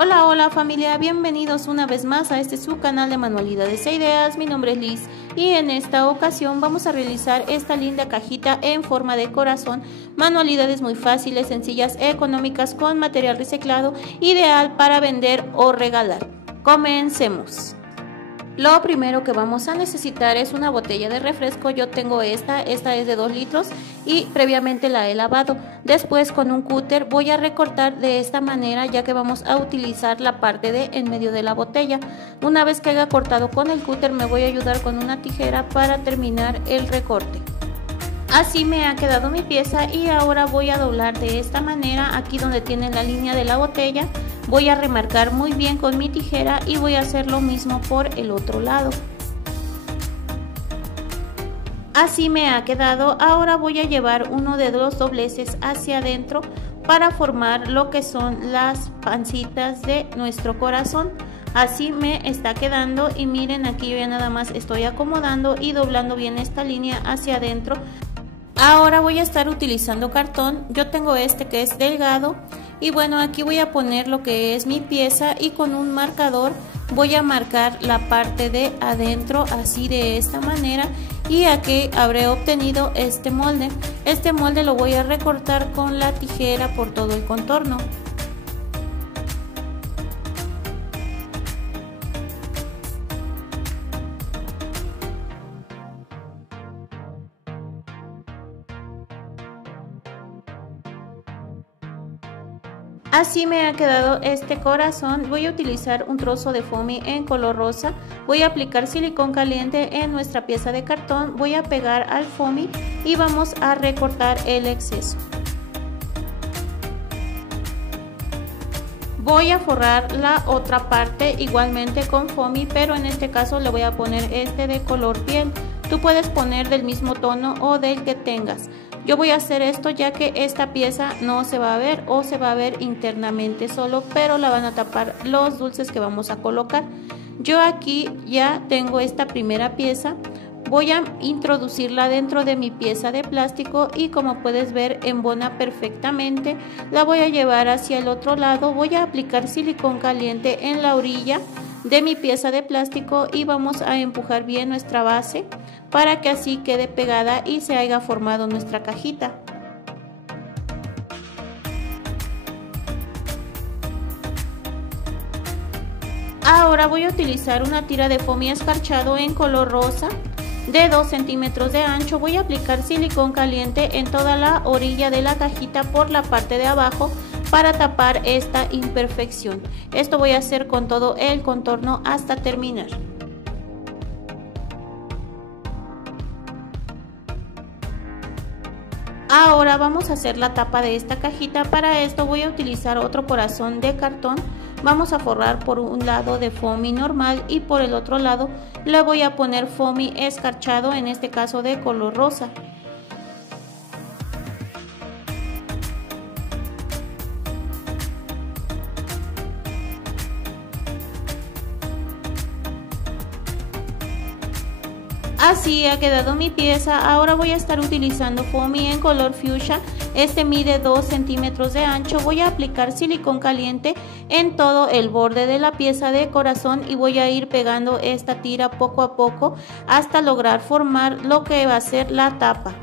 Hola, hola familia, bienvenidos una vez más a este su canal de manualidades e ideas. Mi nombre es Liz y en esta ocasión vamos a realizar esta linda cajita en forma de corazón. Manualidades muy fáciles, sencillas, económicas, con material reciclado, ideal para vender o regalar. Comencemos. Lo primero que vamos a necesitar es una botella de refresco. Yo tengo esta es de 2 litros y previamente la he lavado. Después con un cúter voy a recortar de esta manera, ya que vamos a utilizar la parte de en medio de la botella. Una vez que haya cortado con el cúter me voy a ayudar con una tijera para terminar el recorte. Así me ha quedado mi pieza y ahora voy a doblar de esta manera. Aquí donde tiene la línea de la botella voy a remarcar muy bien con mi tijera y voy a hacer lo mismo por el otro lado. Así me ha quedado. Ahora voy a llevar uno de los dobleces hacia adentro para formar lo que son las pancitas de nuestro corazón. Así me está quedando y miren, aquí yo ya nada más estoy acomodando y doblando bien esta línea hacia adentro. Ahora voy a estar utilizando cartón. Yo tengo este que es delgado y bueno, aquí voy a poner lo que es mi pieza y con un marcador voy a marcar la parte de adentro así de esta manera, y aquí habré obtenido este molde. Este molde lo voy a recortar con la tijera por todo el contorno. Así me ha quedado este corazón. Voy a utilizar un trozo de foamy en color rosa. Voy a aplicar silicón caliente en nuestra pieza de cartón. Voy a pegar al foamy y vamos a recortar el exceso. Voy a forrar la otra parte igualmente con foamy, pero en este caso le voy a poner este de color piel. Tú puedes poner del mismo tono o del que tengas. Yo voy a hacer esto ya que esta pieza no se va a ver o se va a ver internamente solo, pero la van a tapar los dulces que vamos a colocar. Yo aquí ya tengo esta primera pieza. Voy a introducirla dentro de mi pieza de plástico y como puedes ver embona perfectamente. La voy a llevar hacia el otro lado. Voy a aplicar silicón caliente en la orilla de mi pieza de plástico y vamos a empujar bien nuestra base para que así quede pegada y se haya formado nuestra cajita. Ahora voy a utilizar una tira de foamy escarchado en color rosa de 2 centímetros de ancho. Voy a aplicar silicón caliente en toda la orilla de la cajita por la parte de abajo para tapar esta imperfección. Esto voy a hacer con todo el contorno hasta terminar. Ahora vamos a hacer la tapa de esta cajita. Para esto voy a utilizar otro corazón de cartón. Vamos a forrar por un lado de foamy normal y por el otro lado le voy a poner foamy escarchado, en este caso de color rosa. Así ha quedado mi pieza. Ahora voy a estar utilizando foamy en color fuchsia. Este mide 2 centímetros de ancho. Voy a aplicar silicón caliente en todo el borde de la pieza de corazón y voy a ir pegando esta tira poco a poco hasta lograr formar lo que va a ser la tapa.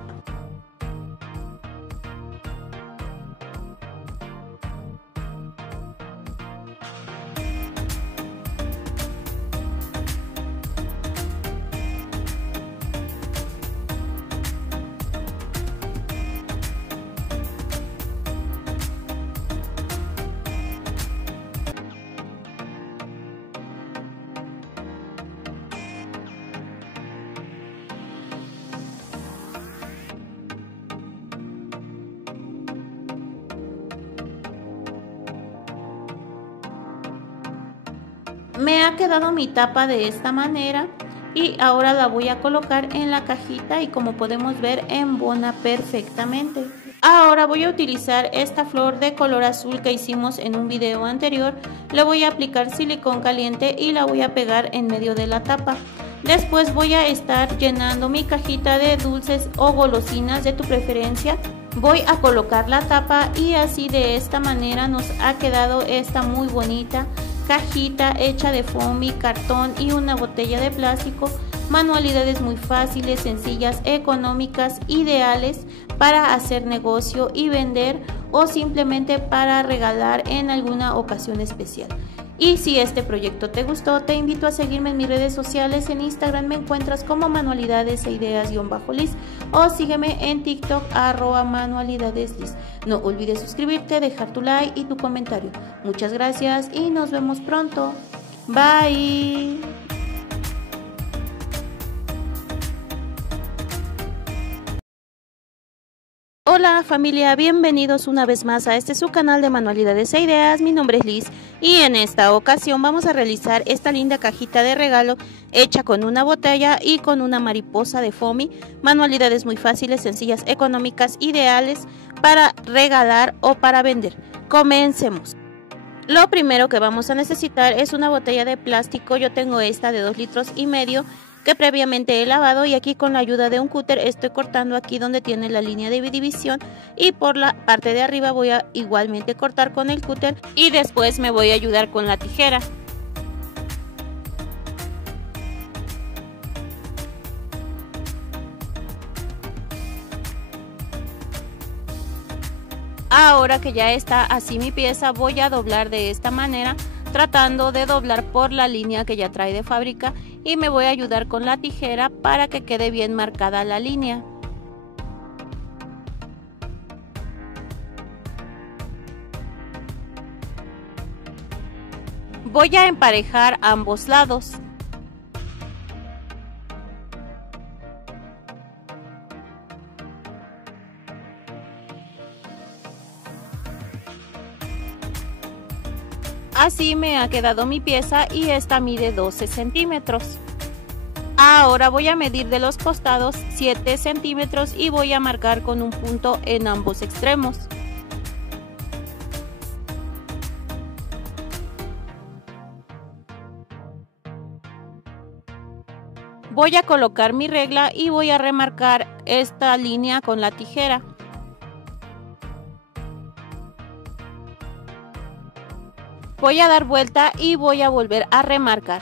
Me ha quedado mi tapa de esta manera y ahora la voy a colocar en la cajita y como podemos ver embona perfectamente. Ahora voy a utilizar esta flor de color azul que hicimos en un video anterior. Le voy a aplicar silicón caliente y la voy a pegar en medio de la tapa. Después voy a estar llenando mi cajita de dulces o golosinas de tu preferencia. Voy a colocar la tapa y así de esta manera nos ha quedado esta muy bonita cajita hecha de foamy, cartón y una botella de plástico. Manualidades muy fáciles, sencillas, económicas, ideales para hacer negocio y vender o simplemente para regalar en alguna ocasión especial. Y si este proyecto te gustó, te invito a seguirme en mis redes sociales. En Instagram me encuentras como manualidades e ideas-liz o sígueme en TikTok @manualidadesliz. No olvides suscribirte, dejar tu like y tu comentario. Muchas gracias y nos vemos pronto. Bye. Hola familia, bienvenidos una vez más a su canal de manualidades e ideas. Mi nombre es Liz y en esta ocasión vamos a realizar esta linda cajita de regalo hecha con una botella y con una mariposa de foamy. Manualidades muy fáciles, sencillas, económicas, ideales para regalar o para vender. Comencemos. Lo primero que vamos a necesitar es una botella de plástico. Yo tengo esta de 2,5 litros que previamente he lavado, y aquí con la ayuda de un cúter estoy cortando aquí donde tiene la línea de división, y por la parte de arriba voy a igualmente cortar con el cúter y después me voy a ayudar con la tijera. Ahora que ya está así mi pieza, voy a doblar de esta manera, tratando de doblar por la línea que ya trae de fábrica, y me voy a ayudar con la tijera para que quede bien marcada la línea. Voy a emparejar ambos lados. Así me ha quedado mi pieza y esta mide 12 centímetros. Ahora voy a medir de los costados 7 centímetros y voy a marcar con un punto en ambos extremos. Voy a colocar mi regla y voy a remarcar esta línea con la tijera. Voy a dar vuelta y voy a volver a remarcar.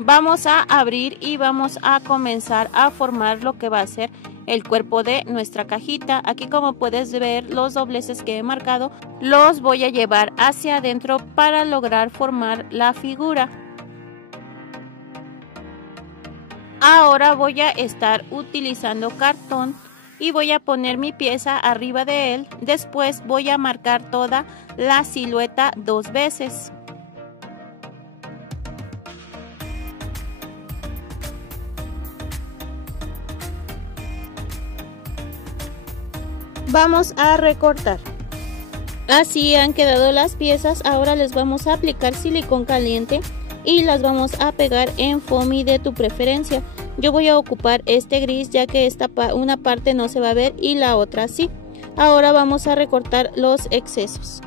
Vamos a abrir y vamos a comenzar a formar lo que va a ser el cuerpo de nuestra cajita. Aquí, como puedes ver, los dobleces que he marcado los voy a llevar hacia adentro para lograr formar la figura. Ahora voy a estar utilizando cartón y voy a poner mi pieza arriba de él. Después voy a marcar toda la silueta 2 veces. Vamos a recortar. Así han quedado las piezas. Ahora les vamos a aplicar silicón caliente y las vamos a pegar en foamy de tu preferencia. Yo voy a ocupar este gris, ya que una parte no se va a ver y la otra sí. Ahora vamos a recortar los excesos.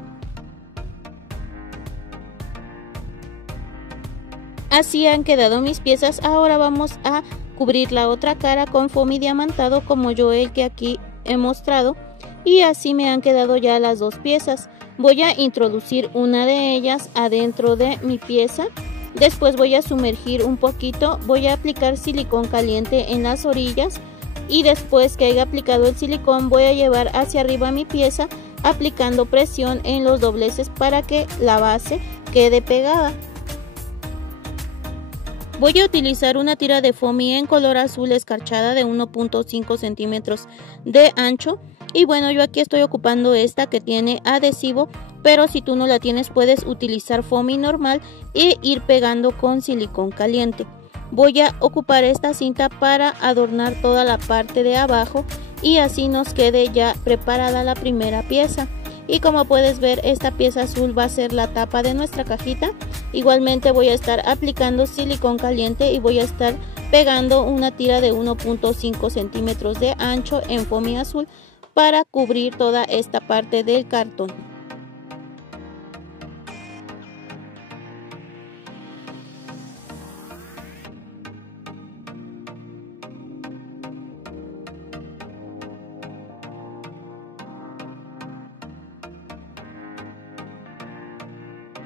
Así han quedado mis piezas. Ahora vamos a cubrir la otra cara con foamy diamantado, como yo el que aquí he mostrado. Y así me han quedado ya las 2 piezas. Voy a introducir una de ellas adentro de mi pieza. Después voy a sumergir un poquito. Voy a aplicar silicón caliente en las orillas. Y después que haya aplicado el silicón, voy a llevar hacia arriba mi pieza, aplicando presión en los dobleces para que la base quede pegada. Voy a utilizar una tira de foamy en color azul escarchada de 1.5 centímetros de ancho. Y bueno, yo aquí estoy ocupando esta que tiene adhesivo, pero si tú no la tienes puedes utilizar foamy normal e ir pegando con silicón caliente. Voy a ocupar esta cinta para adornar toda la parte de abajo y así nos quede ya preparada la primera pieza. Y como puedes ver, esta pieza azul va a ser la tapa de nuestra cajita. Igualmente voy a estar aplicando silicón caliente y voy a estar pegando una tira de 1.5 centímetros de ancho en foamy azul para cubrir toda esta parte del cartón.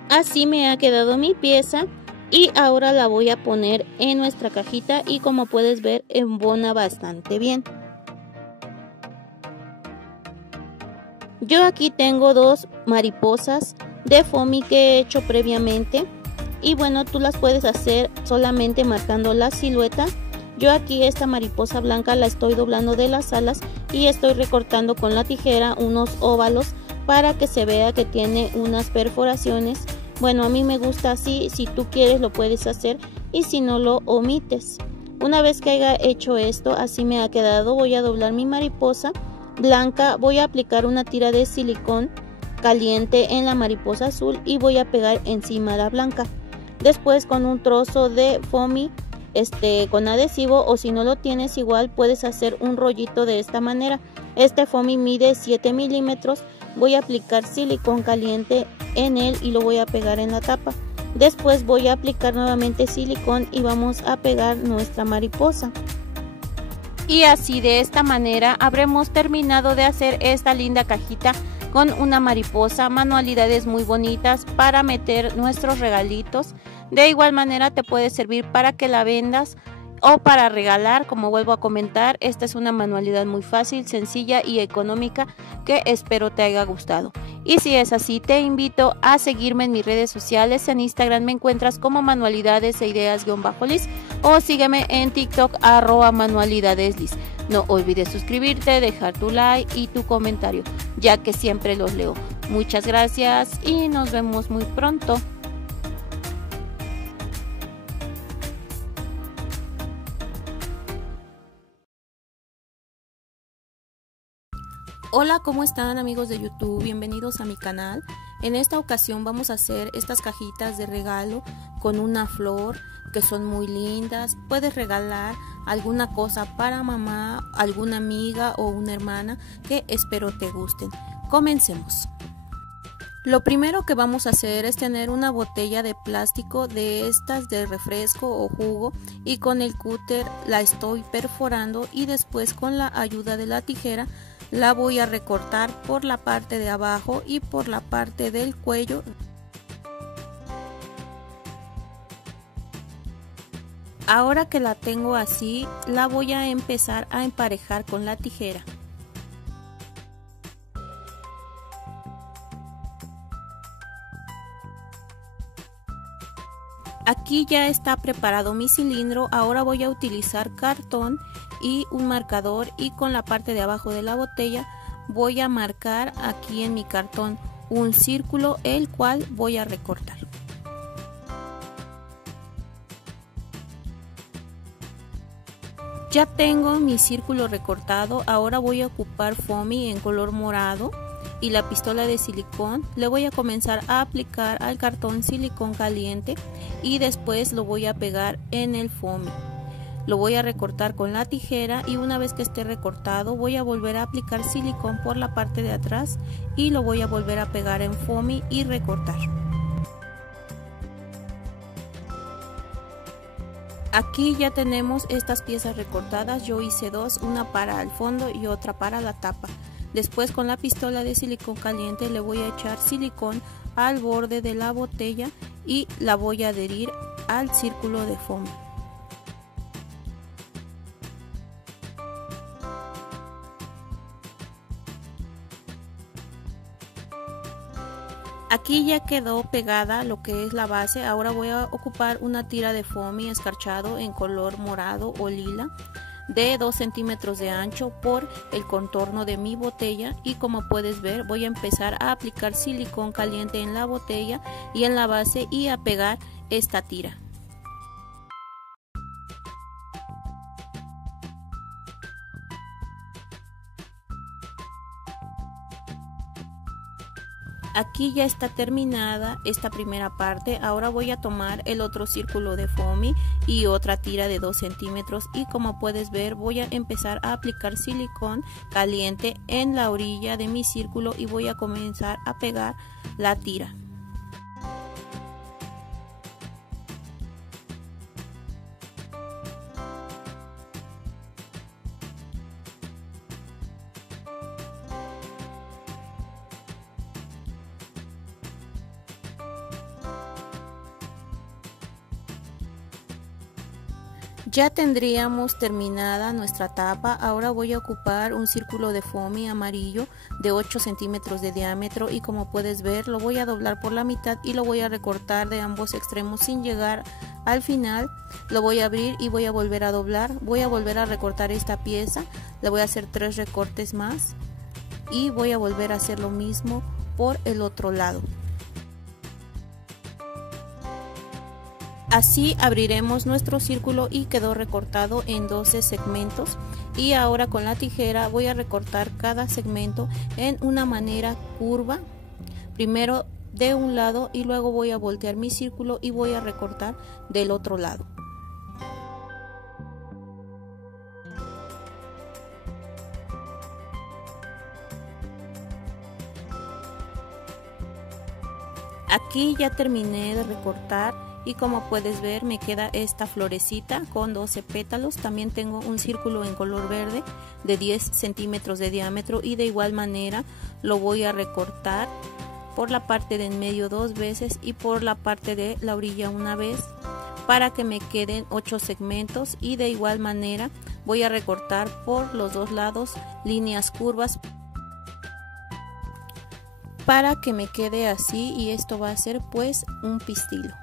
Así me ha quedado mi pieza y ahora la voy a poner en nuestra cajita y como puedes ver embona bastante bien. Yo aquí tengo dos mariposas de foamy que he hecho previamente y bueno, tú las puedes hacer solamente marcando la silueta. Yo aquí esta mariposa blanca la estoy doblando de las alas y estoy recortando con la tijera unos óvalos para que se vea que tiene unas perforaciones. Bueno, a mí me gusta así, si tú quieres lo puedes hacer y si no lo omites. Una vez que haya hecho esto, así me ha quedado, voy a doblar mi mariposa blanca, voy a aplicar una tira de silicón caliente en la mariposa azul y voy a pegar encima la blanca. Después con un trozo de foamy con adhesivo, o si no lo tienes igual puedes hacer un rollito de esta manera. Este foamy mide 7 milímetros. Voy a aplicar silicón caliente en él y lo voy a pegar en la tapa. Después voy a aplicar nuevamente silicón y vamos a pegar nuestra mariposa. Y así de esta manera habremos terminado de hacer esta linda cajita con una mariposa, manualidades muy bonitas para meter nuestros regalitos. De igual manera te puede servir para que la vendas o para regalar. Como vuelvo a comentar, esta es una manualidad muy fácil, sencilla y económica que espero te haya gustado. Y si es así, te invito a seguirme en mis redes sociales. En Instagram me encuentras como manualidades e ideas-lis o sígueme en TikTok @manualidadeslis. No olvides suscribirte, dejar tu like y tu comentario, ya que siempre los leo. Muchas gracias y nos vemos muy pronto. Hola, ¿cómo están amigos de YouTube? Bienvenidos a mi canal. En esta ocasión vamos a hacer estas cajitas de regalo con una flor que son muy lindas. Puedes regalar alguna cosa para mamá, alguna amiga o una hermana que espero te gusten. Comencemos. Lo primero que vamos a hacer es tener una botella de plástico de estas de refresco o jugo y con el cúter la estoy perforando y después con la ayuda de la tijera la voy a recortar por la parte de abajo y por la parte del cuello. Ahora que la tengo así, la voy a empezar a emparejar con la tijera. Aquí ya está preparado mi cilindro. Ahora voy a utilizar cartón y un marcador y con la parte de abajo de la botella voy a marcar aquí en mi cartón un círculo, el cual voy a recortar. Ya tengo mi círculo recortado. Ahora voy a ocupar foamy en color morado y la pistola de silicón. Le voy a comenzar a aplicar al cartón silicón caliente y después lo voy a pegar en el foamy. Lo voy a recortar con la tijera y una vez que esté recortado voy a volver a aplicar silicón por la parte de atrás y lo voy a volver a pegar en foamy y recortar. Aquí ya tenemos estas piezas recortadas. Yo hice dos, una para el fondo y otra para la tapa. Después con la pistola de silicón caliente le voy a echar silicón al borde de la botella y la voy a adherir al círculo de foamy. Aquí ya quedó pegada lo que es la base. Ahora voy a ocupar una tira de foamy escarchado en color morado o lila de 2 centímetros de ancho por el contorno de mi botella y como puedes ver voy a empezar a aplicar silicón caliente en la botella y en la base y a pegar esta tira. Aquí ya está terminada esta primera parte. Ahora voy a tomar el otro círculo de foamy y otra tira de 2 centímetros y como puedes ver voy a empezar a aplicar silicón caliente en la orilla de mi círculo y voy a comenzar a pegar la tira. Ya tendríamos terminada nuestra tapa. Ahora voy a ocupar un círculo de foamy amarillo de 8 centímetros de diámetro y como puedes ver lo voy a doblar por la mitad y lo voy a recortar de ambos extremos sin llegar al final. Lo voy a abrir y voy a volver a doblar. Voy a volver a recortar esta pieza, le voy a hacer 3 recortes más y voy a volver a hacer lo mismo por el otro lado. Así abriremos nuestro círculo y quedó recortado en 12 segmentos y ahora con la tijera voy a recortar cada segmento en una manera curva, primero de un lado y luego voy a voltear mi círculo y voy a recortar del otro lado. Aquí ya terminé de recortar y como puedes ver me queda esta florecita con 12 pétalos. También tengo un círculo en color verde de 10 centímetros de diámetro y de igual manera lo voy a recortar por la parte de en medio 2 veces y por la parte de la orilla una vez para que me queden 8 segmentos y de igual manera voy a recortar por los dos lados líneas curvas para que me quede así y esto va a ser pues un pistilo.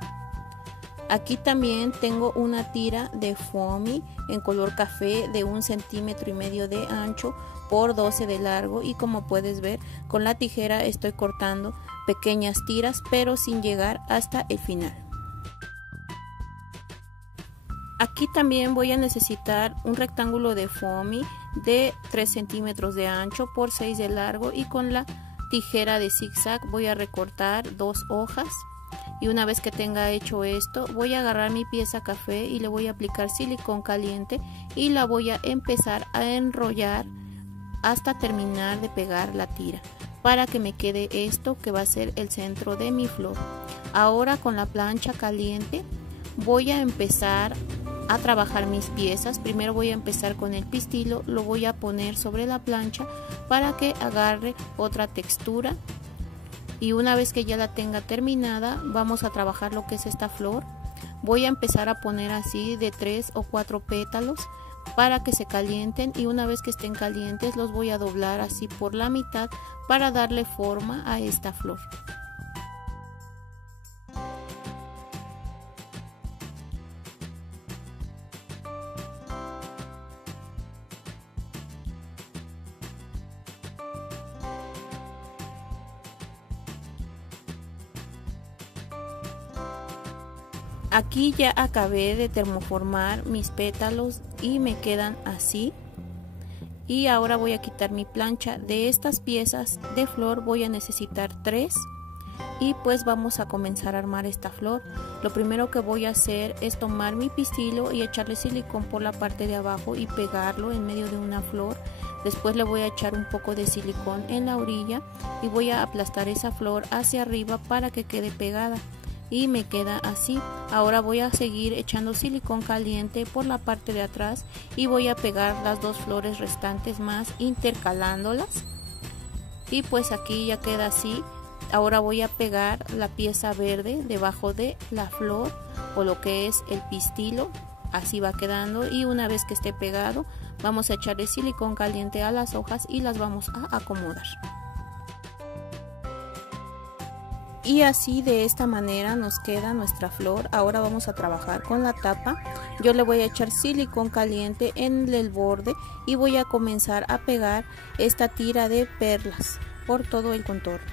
Aquí también tengo una tira de foamy en color café de 1,5 centímetros de ancho por 12 de largo y como puedes ver con la tijera estoy cortando pequeñas tiras pero sin llegar hasta el final. Aquí también voy a necesitar un rectángulo de foamy de 3 centímetros de ancho por 6 de largo y con la tijera de zigzag voy a recortar 2 hojas. Y una vez que tenga hecho esto voy a agarrar mi pieza café y le voy a aplicar silicón caliente y la voy a empezar a enrollar hasta terminar de pegar la tira para que me quede esto que va a ser el centro de mi flor. Ahora con la plancha caliente voy a empezar a trabajar mis piezas. Primero voy a empezar con el pistilo, lo voy a poner sobre la plancha para que agarre otra textura. Y una vez que ya la tenga terminada vamos a trabajar lo que es esta flor. Voy a empezar a poner así de 3 o 4 pétalos para que se calienten y una vez que estén calientes los voy a doblar así por la mitad para darle forma a esta flor. Aquí ya acabé de termoformar mis pétalos y me quedan así. Y ahora voy a quitar mi plancha. De estas piezas de flor voy a necesitar 3 y pues vamos a comenzar a armar esta flor. Lo primero que voy a hacer es tomar mi pistilo y echarle silicón por la parte de abajo y pegarlo en medio de una flor. Después le voy a echar un poco de silicón en la orilla y voy a aplastar esa flor hacia arriba para que quede pegada. Y me queda así. Ahora voy a seguir echando silicón caliente por la parte de atrás y voy a pegar las 2 flores restantes más intercalándolas y pues aquí ya queda así. Ahora voy a pegar la pieza verde debajo de la flor o lo que es el pistilo, así va quedando y una vez que esté pegado vamos a echarle silicón caliente a las hojas y las vamos a acomodar. Y así de esta manera nos queda nuestra flor. Ahora vamos a trabajar con la tapa. Yo le voy a echar silicón caliente en el borde y voy a comenzar a pegar esta tira de perlas por todo el contorno.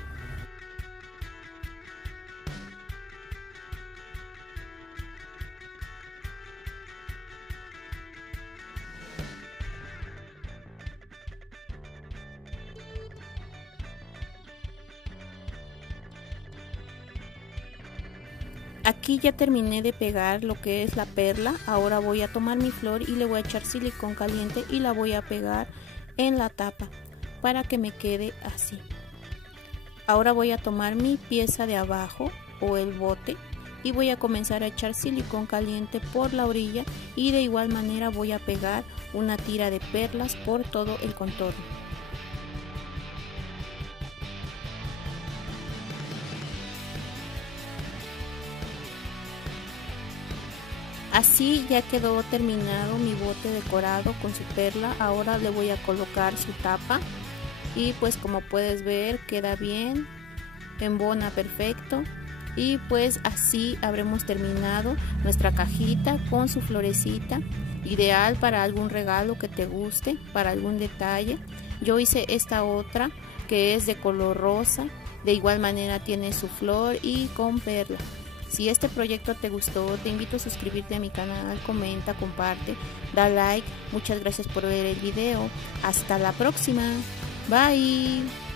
Aquí ya terminé de pegar lo que es la perla. Ahora voy a tomar mi flor y le voy a echar silicón caliente y la voy a pegar en la tapa para que me quede así. Ahora voy a tomar mi pieza de abajo o el bote y voy a comenzar a echar silicón caliente por la orilla y de igual manera voy a pegar una tira de perlas por todo el contorno. Así ya quedó terminado mi bote decorado con su perla. Ahora le voy a colocar su tapa y pues como puedes ver queda bien, embona perfecto. Y pues así habremos terminado nuestra cajita con su florecita, ideal para algún regalo que te guste, para algún detalle. Yo hice esta otra que es de color rosa, de igual manera tiene su flor y con perla. Si este proyecto te gustó, te invito a suscribirte a mi canal, comenta, comparte, da like. Muchas gracias por ver el video. Hasta la próxima. Bye.